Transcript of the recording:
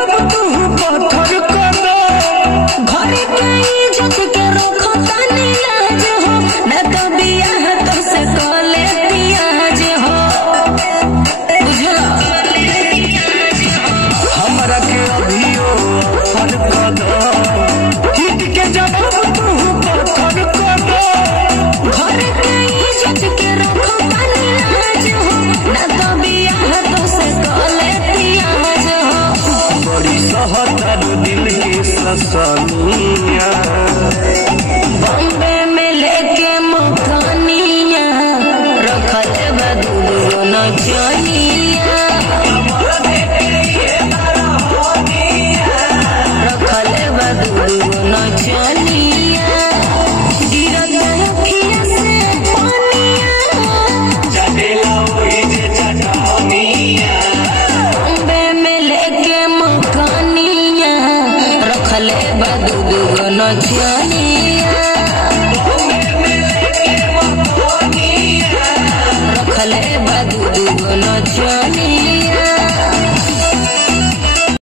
जवाब तू पत्थर कर दो। घर के इज्जत के रखो तनी लाज हो, न तो बियाह तो से कले पियाज हो। बुझला हमरा के अभियो फल कर दो, हित के जवाब तू पत्थर कर दो। घर के इज्जत के रखो तनी लाज हो, न तो बियाह तो से कले पियाज हो। बड़ी सहतर दिल के ससनिया, बॉम्बे में लेके मकानिया, रखल बदूगो नचनिया, रखल बदूगो नचनिया। गिरत अखिया से पानिया, चटेला ओई जे चटनिया। बॉम्बे में लेके मकानिया, रखल बदूगो नचनिया।